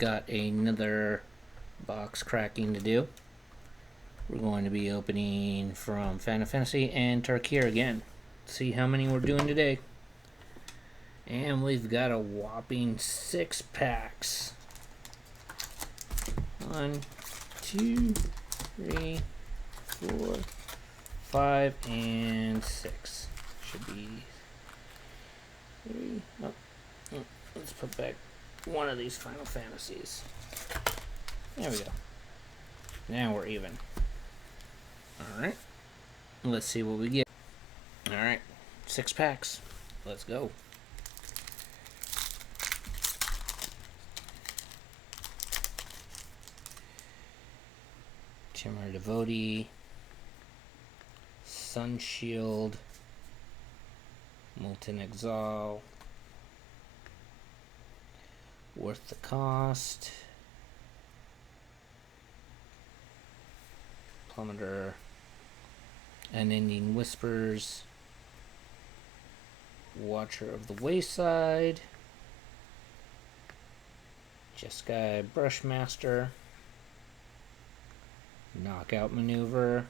got another box cracking to do. We're going to be opening from Final Fantasy and Tarkir again. See how many we're doing today. And we've got a whopping 6 packs. 1, 2, 3, 4, 5, and 6. Should be 3. Oh, let's put back one of these Final Fantasies. There we go. Now we're even. Alright. Let's see what we get. Alright. 6 packs. Let's go. Timur Devotee. Sunshield. Molten Exile. Worth the cost. Plummeter. Unending Whispers. Watcher of the Wayside. Jeskai Brushmaster. Knockout Maneuver.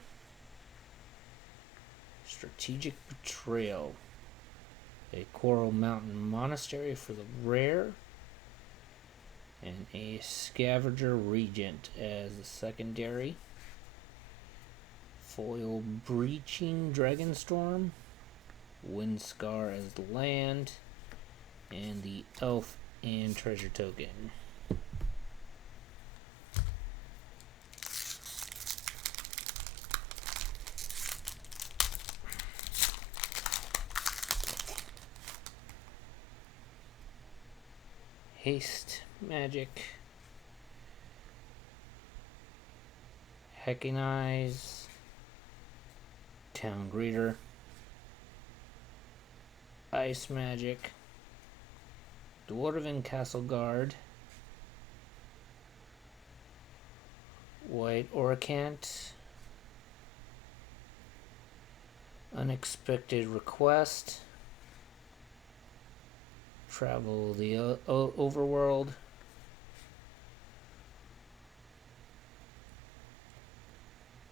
Strategic Betrayal. A Coral Mountain Monastery for the rare. And a Scavenger Regent as the secondary. Foil Breaching Dragonstorm. Windscar as the land. And the Elf and Treasure Token. Haste Magic. Hecking Eyes. Town Greeter. Ice Magic. Dwarven Castle Guard. White Oricant. Unexpected Request. Travel the Overworld.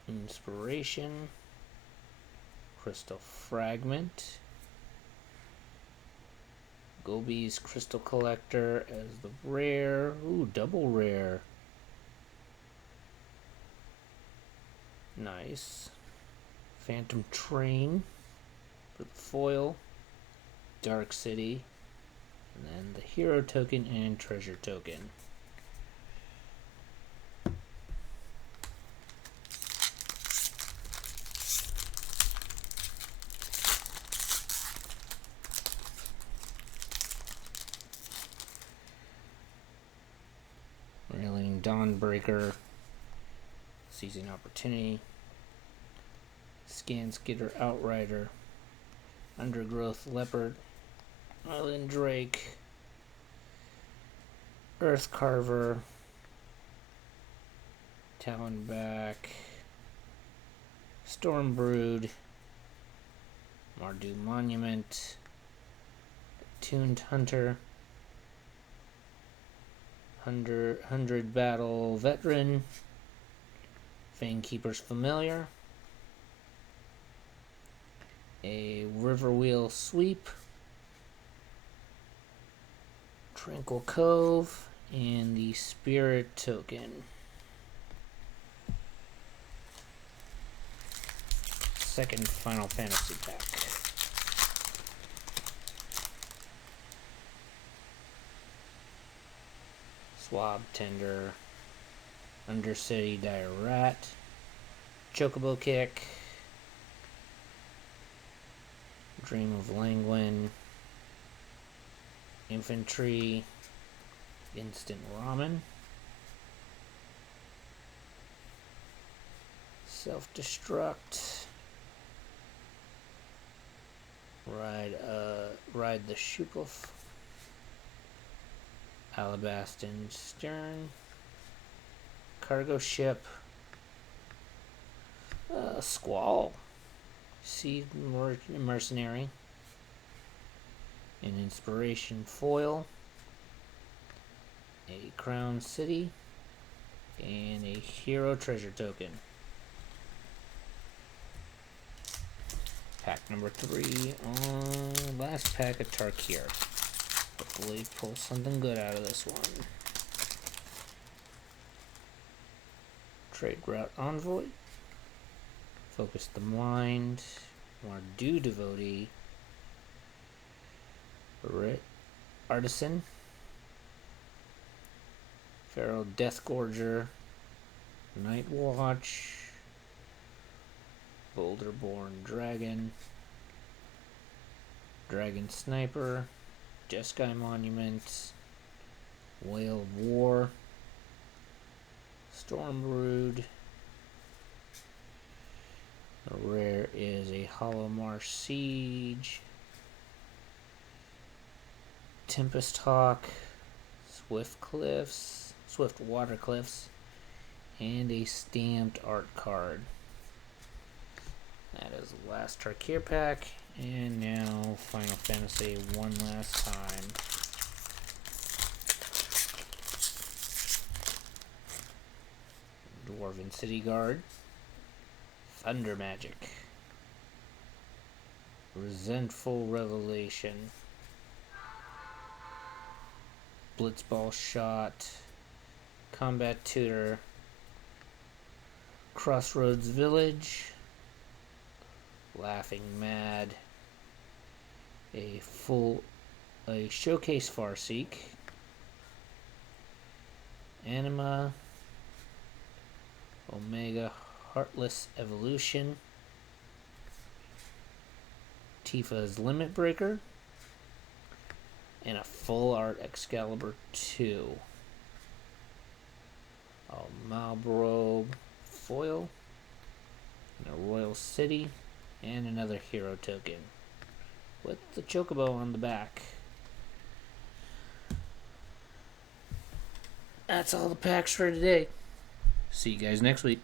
Inspiration. Crystal Fragment. Gobi's Crystal Collector as the rare. Ooh, double rare. Nice. Phantom Train for the foil. Dark City. And then the Hero Token and Treasure Token. Railing Dawnbreaker. Seizing Opportunity. Scanskitter Outrider. Undergrowth Leopard. Island Drake. Earth Carver. Talonback. Stormbrood. Mardu Monument. Tuned Hunter. 100 Battle Veteran. Fanekeeper's Familiar. A Riverwheel Sweep. Tranquil Cove. And the Spirit Token. Second Final Fantasy pack. Swab Tender. Undercity Dire Rat. Chocobo Kick. Dream of Languin. Infantry. Instant Ramen. Self-Destruct. Ride the Shuplef. Alabaston Stern. Cargo Ship. Squall. Sea Mercenary. An Inspiration Foil. a Crown City, and a Hero Treasure Token. Pack number 3 on last pack of Tarkir. Hopefully pull something good out of this one. Trade Route Envoy. Focus the Mind. Mardu Devotee. Artisan. Pharaoh Deathgorger. Night Watch. Boulderborn Dragon. Dragon Sniper. Jeskai Monument. Whale of War. Stormbrood. A rare is a Hollow Marsh Siege. Tempest Hawk. Swift Water Cliffs. And a stamped art card. That is the last Tarkir pack. And now Final Fantasy one last time. Dwarven City Guard. Thunder Magic. Resentful Revelation. Blitzball Shot. Combat Tutor. Crossroads Village. Laughing Mad. A Showcase Farseek. Anima. Omega Heartless Evolution. Tifa's Limit Breaker. And a full art Excalibur 2. A Malboro foil. And a Royal City. And another hero token. With the Chocobo on the back. That's all the packs for today. See you guys next week.